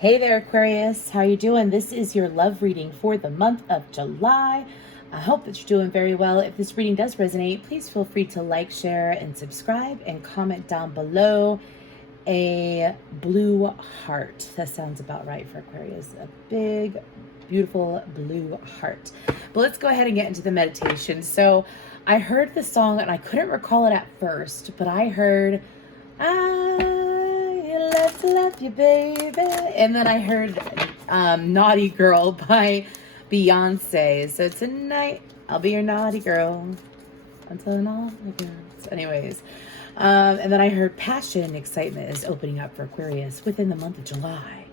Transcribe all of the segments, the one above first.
Hey there, Aquarius. How you doing? This is your love reading for the month of July. I hope that you're doing very well. If this reading does resonate, please feel free to like, share, and subscribe, and comment down below a blue heart. That sounds about right for Aquarius. A big, beautiful blue heart. But let's go ahead and get into the meditation. So I heard the song, and I couldn't recall it at first, but I heard, love you, baby. And then I heard Naughty Girl by Beyonce. So tonight, I'll be your naughty girl until naughty girls. Anyways, and then I heard Passion and Excitement is opening up for Aquarius within the month of July.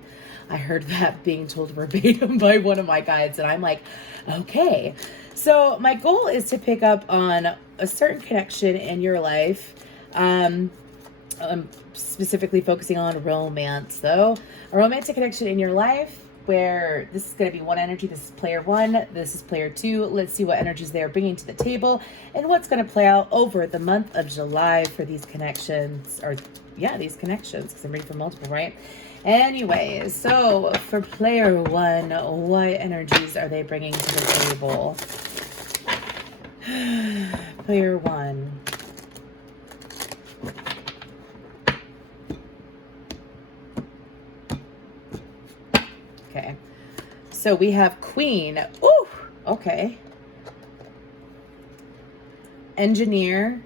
I heard that being told verbatim by one of my guides, and I'm like, okay. So my goal is to pick up on a certain connection in your life. I'm specifically focusing on romance, though. A romantic connection in your life where this is going to be one energy. This is player one. This is player two. Let's see what energies they are bringing to the table and what's going to play out over the month of July for these connections. These connections, because I'm reading for multiple, right? Anyways, so for player one, what energies are they bringing to the table? Player one. Okay, so we have Queen. Ooh, okay. Engineer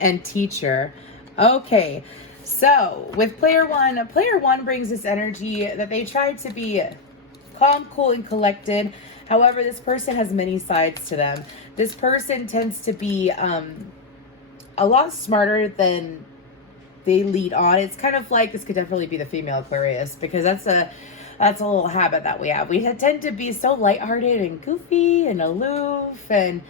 and Teacher. Okay, so with player one brings this energy that they try to be calm, cool, and collected. However, this person has many sides to them. This person tends to be a lot smarter than they lead on. It's kind of like, this could definitely be the female Aquarius, because that's a little habit that we have. We tend to be so lighthearted and goofy and aloof, and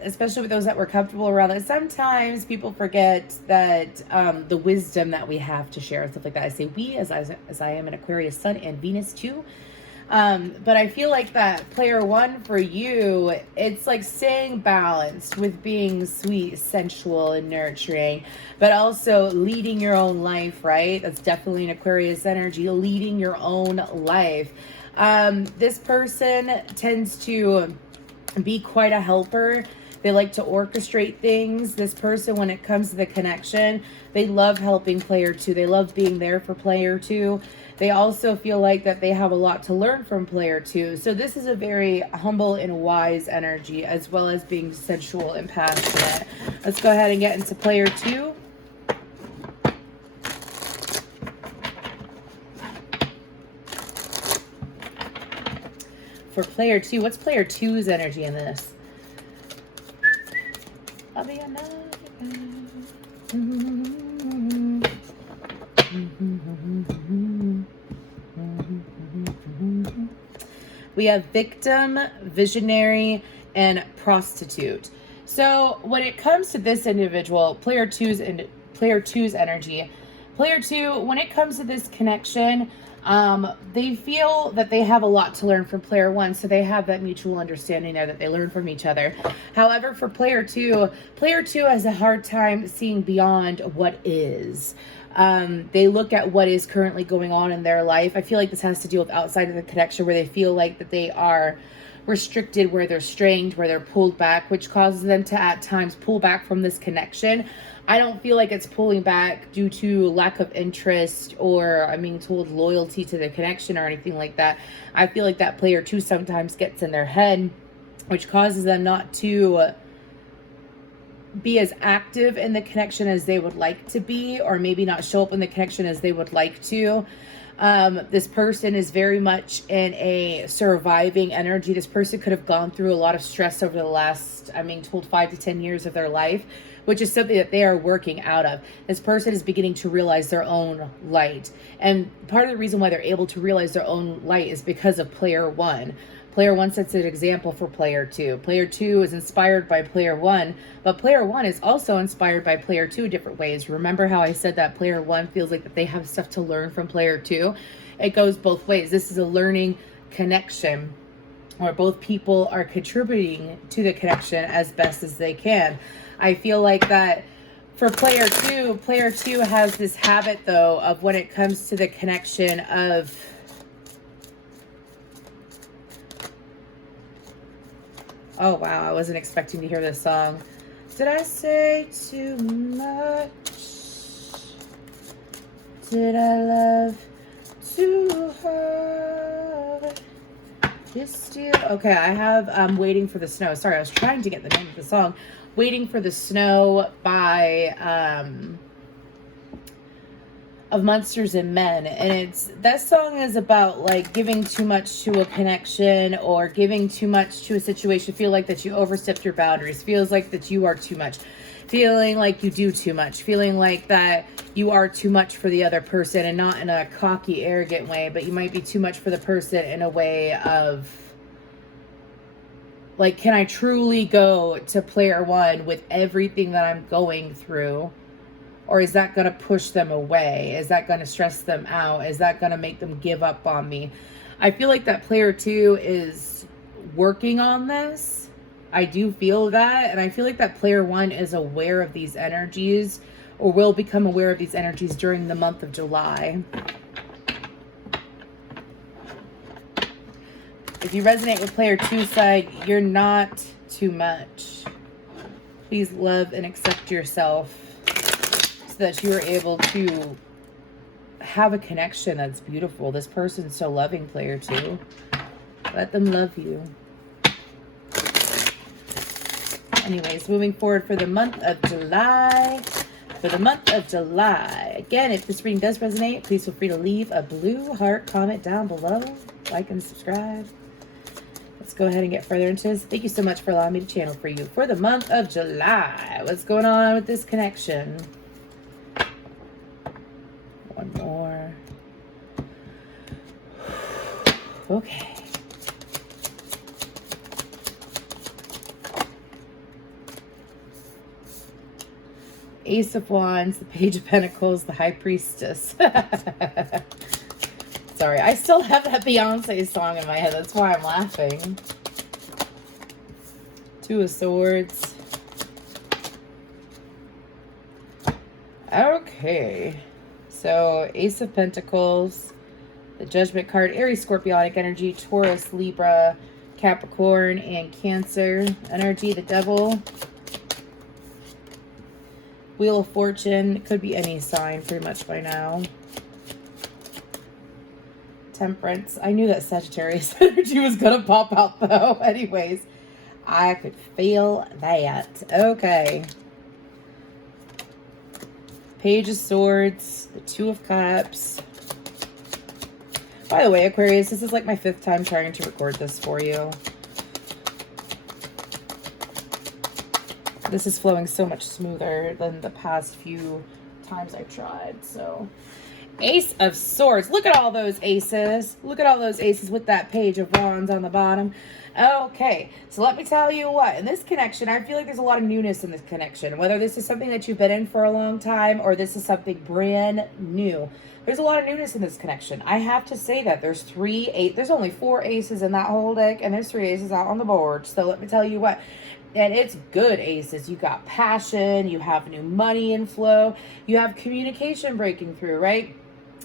especially with those that we're comfortable around, that sometimes people forget that the wisdom that we have to share and stuff like that. I say we, as I am an Aquarius sun and Venus too. But I feel like that player one for you, it's like staying balanced with being sweet, sensual, and nurturing, but also leading your own life, right? That's definitely an Aquarius energy, leading your own life. This person tends to be quite a helper. They like to orchestrate things. This person, when it comes to the connection, they love helping player two. They love being there for player two. They also feel like that they have a lot to learn from player two. So this is a very humble and wise energy, as well as being sensual and passionate. Let's go ahead and get into player two. For player two, what's player two's energy in this? I'll be another We have victim, visionary, and prostitute. So when it comes to this individual, player two's energy, player two, when it comes to this connection, they feel that they have a lot to learn from player one, so they have that mutual understanding there that they learn from each other. However, for player two has a hard time seeing beyond what is. They look at what is currently going on in their life. I feel like this has to deal with outside of the connection, where they feel like that they are restricted, where they're strained, where they're pulled back, which causes them to at times pull back from this connection. I don't feel like it's pulling back due to lack of interest or I'm being told loyalty to the connection or anything like that. I feel like that player two sometimes gets in their head, which causes them not to be as active in the connection as they would like to be, or maybe not show up in the connection as they would like to. This person is very much in a surviving energy. This person could have gone through a lot of stress over the last, I'm being told, 5 to 10 years of their life, which is something that they are working out of. This person is beginning to realize their own light. And part of the reason why they're able to realize their own light is because of player one. Player one sets an example for player two. Player two is inspired by player one, but player one is also inspired by player two in different ways. Remember how I said that player one feels like that they have stuff to learn from player two? It goes both ways. This is a learning connection where both people are contributing to the connection as best as they can. I feel like that For player two has this habit, though, of when it comes to the connection of oh, wow, I wasn't expecting to hear this song. Did I say too much? Did I love too hard? Okay, I have Waiting for the Snow. Sorry, I was trying to get the name of the song. Waiting for the Snow by of Monsters and Men, and that song is about like giving too much to a connection or giving too much to a situation. Feel like that you overstepped your boundaries, feels like that you are too much, feeling like you do too much, feeling like that you are too much for the other person, and not in a cocky, arrogant way, but you might be too much for the person in a way of like, can I truly go to player one with everything that I'm going through? Or is that going to push them away? Is that going to stress them out? Is that going to make them give up on me? I feel like that player two is working on this. I do feel that. And I feel like that player one is aware of these energies, or will become aware of these energies during the month of July. If you resonate with player two side, you're not too much. Please love and accept yourself, so that you are able to have a connection that's beautiful. This person's so loving, player two. Let them love you. Anyways, moving forward for the month of July. For the month of July. Again, if this reading does resonate, please feel free to leave a blue heart comment down below. Like and subscribe. Let's go ahead and get further into this. Thank you so much for allowing me to channel for you for the month of July. What's going on with this connection? One more. Okay. Ace of Wands, the Page of Pentacles, the High Priestess. Sorry, I still have that Beyonce song in my head. That's why I'm laughing. Two of Swords. Okay. So, Ace of Pentacles, the Judgment card, Aries, Scorpionic energy, Taurus, Libra, Capricorn, and Cancer energy, the Devil. Wheel of Fortune, could be any sign pretty much by now. Temperance. I knew that Sagittarius energy was going to pop out though. Anyways, I could feel that. Okay. Page of Swords, the Two of Cups. By the way, Aquarius, this is like my 5th time trying to record this for you. This is flowing so much smoother than the past few times I've tried. So, Ace of Swords. Look at all those aces. Look at all those aces with that Page of Wands on the bottom. Okay, so let me tell you what. In this connection, I feel like there's a lot of newness in this connection. Whether this is something that you've been in for a long time or this is something brand new. There's a lot of newness in this connection. I have to say that there's only 4 aces in that whole deck, and there's 3 aces out on the board. So let me tell you what. And it's good aces. You got passion, you have new money inflow, you have communication breaking through, right?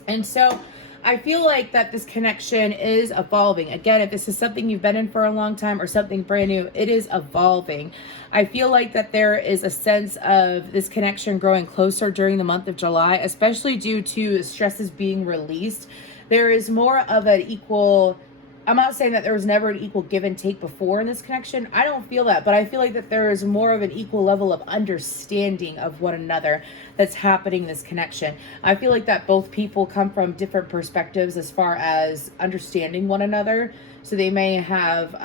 And so I feel like that this connection is evolving. Again, if this is something you've been in for a long time or something brand new, it is evolving. I feel like that there is a sense of this connection growing closer during the month of July, especially due to stresses being released. There is more of an equal... I'm not saying that there was never an equal give and take before in this connection. I don't feel that, but I feel like that there is more of an equal level of understanding of one another that's happening in this connection. I feel like that both people come from different perspectives as far as understanding one another. So they may have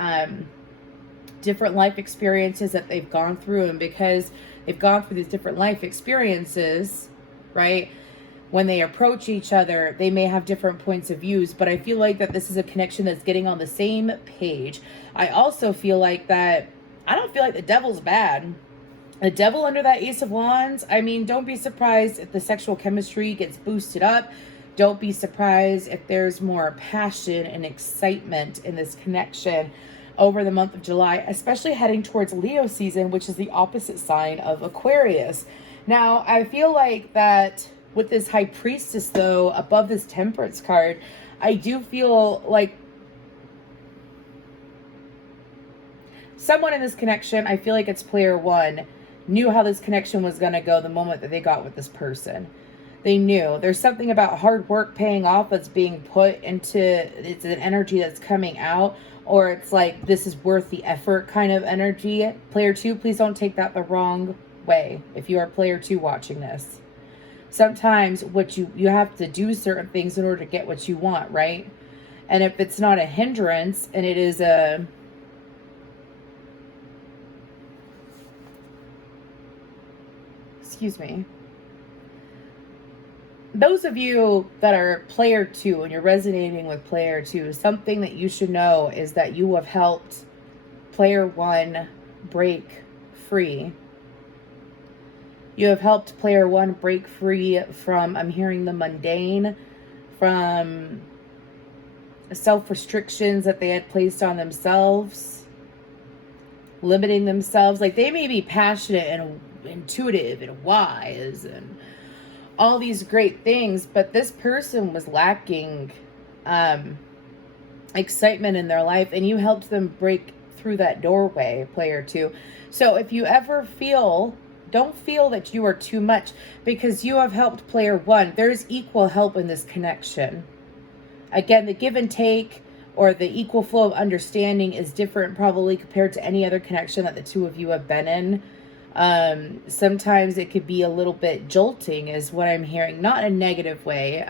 different life experiences that they've gone through, and because they've gone through these different life experiences, right? When they approach each other, they may have different points of views, but I feel like that this is a connection that's getting on the same page. I also feel like that, I don't feel like the Devil's bad. The Devil under that Ace of Wands, I mean, don't be surprised if the sexual chemistry gets boosted up. Don't be surprised if there's more passion and excitement in this connection over the month of July, especially heading towards Leo season, which is the opposite sign of Aquarius. Now, I feel like that with this High Priestess, though, above this Temperance card, I do feel like someone in this connection, I feel like it's player one, knew how this connection was going to go the moment that they got with this person. They knew. There's something about hard work paying off that's being put into, it's an energy that's coming out, or it's like, this is worth the effort kind of energy. Player two, please don't take that the wrong way if you are player two watching this. Sometimes what you have to do certain things in order to get what you want, right? And if it's not a hindrance and it is a, excuse me, those of you that are player two and you're resonating with player two, something that you should know is that you have helped player one break free. You have helped player one break free from, I'm hearing, the mundane, from self-restrictions that they had placed on themselves, limiting themselves. Like, they may be passionate and intuitive and wise and all these great things, but this person was lacking excitement in their life, and you helped them break through that doorway, player two. So if you ever feel, don't feel that you are too much, because you have helped player one. There's equal help in this connection. Again, the give and take or the equal flow of understanding is different probably compared to any other connection that the two of you have been in. Sometimes it could be a little bit jolting is what I'm hearing, not in a negative way.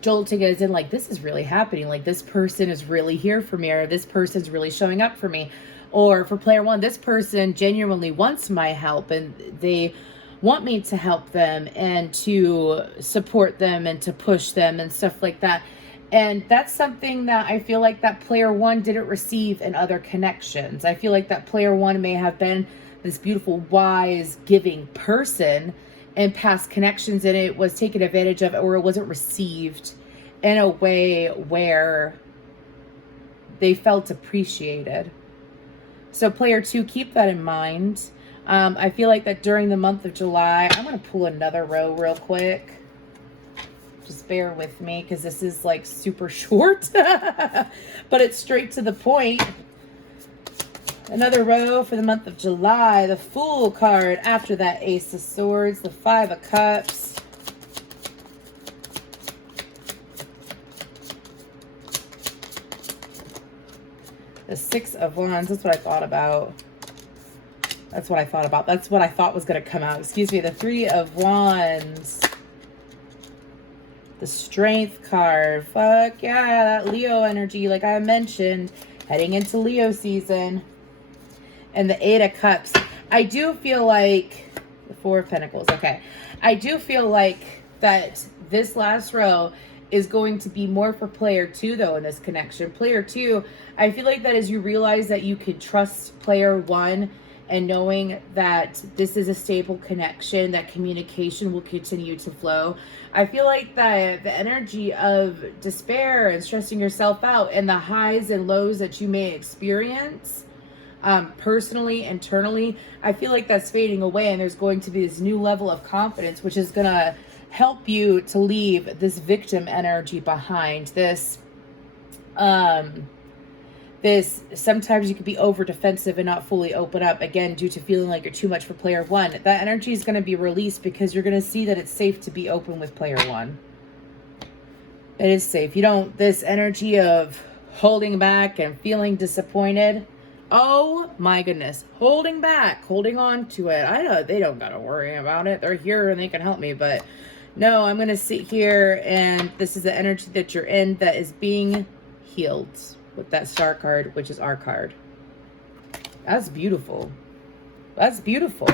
Jolting as in like, this is really happening. Like, this person is really here for me, or this person's really showing up for me. Or for player one, this person genuinely wants my help and they want me to help them and to support them and to push them and stuff like that. And that's something that I feel like that player one didn't receive in other connections. I feel like that player one may have been this beautiful, wise, giving person in past connections, and it was taken advantage of, or it wasn't received in a way where they felt appreciated. So player two, keep that in mind. I feel like that during the month of July, I'm going to pull another row real quick. Just bear with me because this is like super short, but it's straight to the point. Another row for the month of July, the Fool card. After that, Ace of Swords, the Five of Cups, the Six of Wands. That's what I thought about. That's what I thought about. That's what I thought was going to come out. Excuse me. The Three of Wands, the Strength card. Fuck yeah, that Leo energy, like I mentioned, heading into Leo season. And the Eight of Cups. I do feel like the Four of Pentacles. Okay. I do feel like that this last row is going to be more for player two, though, in this connection. Player two, I feel like that as you realize that you could trust player one and knowing that this is a stable connection, that communication will continue to flow. I feel like that the energy of despair and stressing yourself out and the highs and lows that you may experience personally, internally, I feel like that's fading away, and there's going to be this new level of confidence, which is going to help you to leave this victim energy behind. This sometimes you could be over defensive and not fully open up, again, due to feeling like you're too much for player one. That energy is going to be released because you're going to see that it's safe to be open with player one. It is safe. You don't, this energy of holding back and feeling disappointed. Oh my goodness. Holding back, holding on to it. I know they don't got to worry about it. They're here and they can help me, but no, I'm going to sit here, and this is the energy that you're in that is being healed with that Star card, which is our card. That's beautiful. That's beautiful.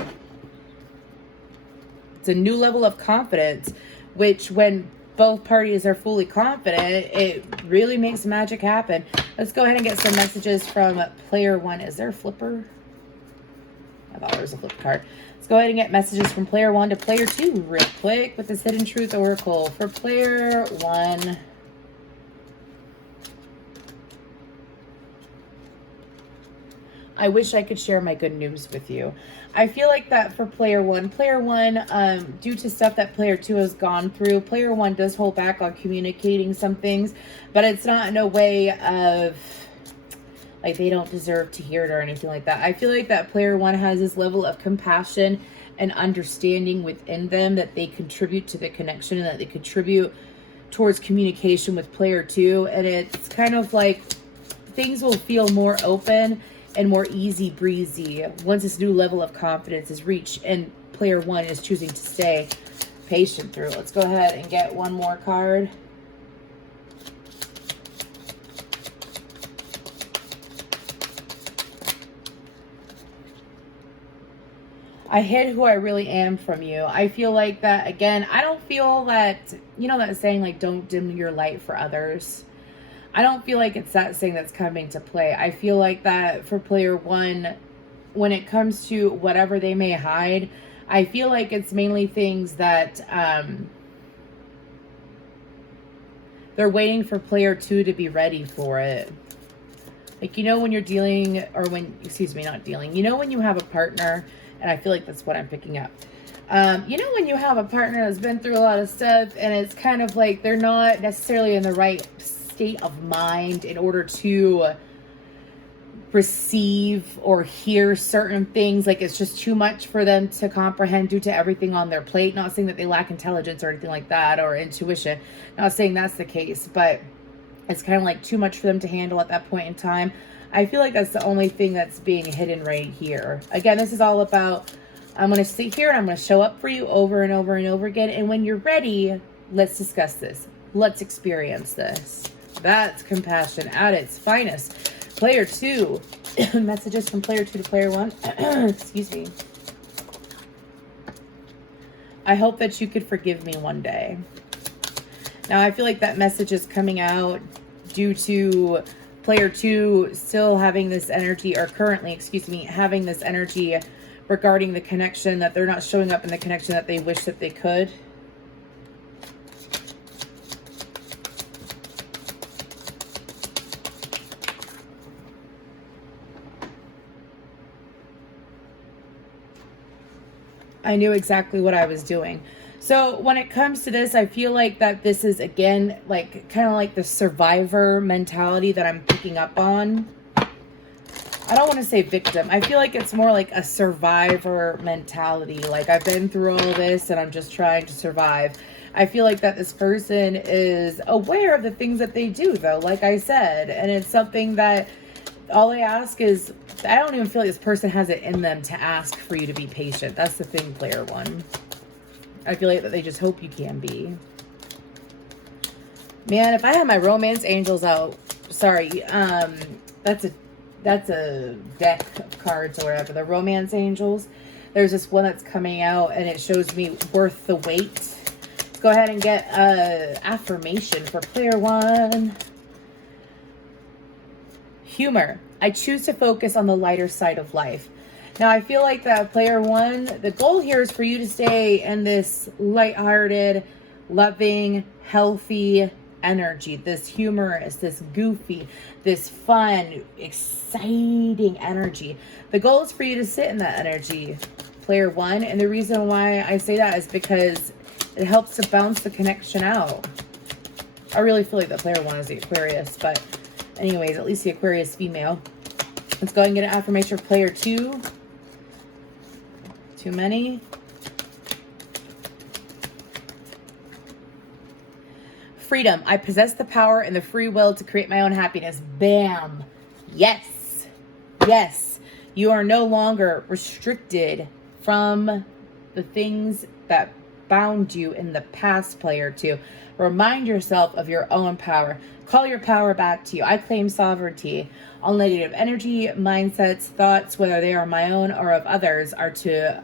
It's a new level of confidence, which when both parties are fully confident, it really makes magic happen. Let's go ahead and get some messages from player one. Is there a flipper? I thought there was a flip card. Let's go ahead and get messages from player one to player two real quick with this Hidden Truth Oracle. For player one, I wish I could share my good news with you. I feel like that for player one, due to stuff that player two has gone through, player one does hold back on communicating some things, but it's not in a way of like they don't deserve to hear it or anything like that. I feel like that player one has this level of compassion and understanding within them that they contribute to the connection and that they contribute towards communication with player two. And it's kind of like things will feel more open and more easy breezy once this new level of confidence is reached and player one is choosing to stay patient through. Let's go ahead and get one more card. I hid who I really am from you. I feel like that, again, I don't feel that, you know that saying, like, don't dim your light for others. I don't feel like it's that saying that's coming to play. I feel like that for player one, when it comes to whatever they may hide, I feel like it's mainly things that they're waiting for player two to be ready for it. Like, you know, when you're dealing, or when, excuse me, not dealing, you know, when you have a partner, and I feel like that's what I'm picking up. You know, when you have a partner that's been through a lot of stuff, and it's kind of like they're not necessarily in the right state of mind in order to receive or hear certain things. Like, it's just too much for them to comprehend due to everything on their plate. Not saying that they lack intelligence or anything like that, or intuition. Not saying that's the case, but it's kind of like too much for them to handle at that point in time. I feel like that's the only thing that's being hidden right here. Again, this is all about, I'm going to sit here and I'm going to show up for you over and over and over again. And when you're ready, let's discuss this. Let's experience this. That's compassion at its finest. Player two, messages from player two to player one. Excuse me. I hope that you could forgive me one day. Now, I feel like that message is coming out due to player two still having this energy, or currently, excuse me, having this energy regarding the connection, that they're not showing up in the connection that they wish that they could. I knew exactly what I was doing. So when it comes to this, I feel like that this is, again, like kind of like the survivor mentality that I'm picking up on. I don't want to say victim. I feel like it's more like a survivor mentality. Like, I've been through all this and I'm just trying to survive. I feel like that this person is aware of the things that they do, though, like I said. And it's something that all I ask is, I don't even feel like this person has it in them to ask for you to be patient. That's the thing, player one. I feel like that they just hope you can be. Man, if I had my romance angels out, sorry, that's a deck of cards or whatever. The romance angels. There's this one that's coming out and it shows me worth the wait. Let's go ahead and get affirmation for player one. Humor. I choose to focus on the lighter side of life. Now, I feel like that player one, the goal here is for you to stay in this lighthearted, loving, healthy energy, this humorous, this goofy, this fun, exciting energy. The goal is for you to sit in that energy, player one. And the reason why I say that is because it helps to bounce the connection out. I really feel like that player one is the Aquarius, but anyways, at least the Aquarius female. Let's go ahead and get an affirmation for player two. Too many. Freedom. I possess the power and the free will to create my own happiness. Bam. Yes. Yes. You are no longer restricted from the things that bound you in the past, player two. Remind yourself of your own power. Call your power back to you. I claim sovereignty. All negative energy, mindsets, thoughts, whether they are my own or of others, are to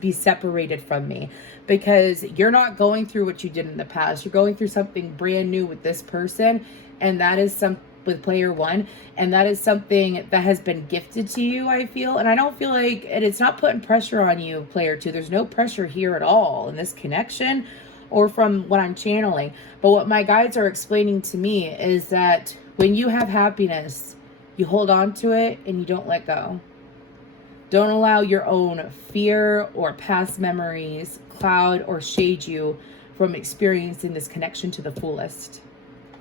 be separated from me, because you're not going through what you did in the past. You're going through something brand new with this person, and that is with player one, and that is something that has been gifted to you, I feel. And I don't feel like, and it's not putting pressure on you, player two. There's no pressure here at all in this connection or from what I'm channeling. But what my guides are explaining to me is that when you have happiness, You hold on to it and you don't let go. Don't allow your own fear or past memories cloud or shade you from experiencing this connection to the fullest.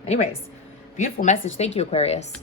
Anyways, beautiful message. Thank you, Aquarius.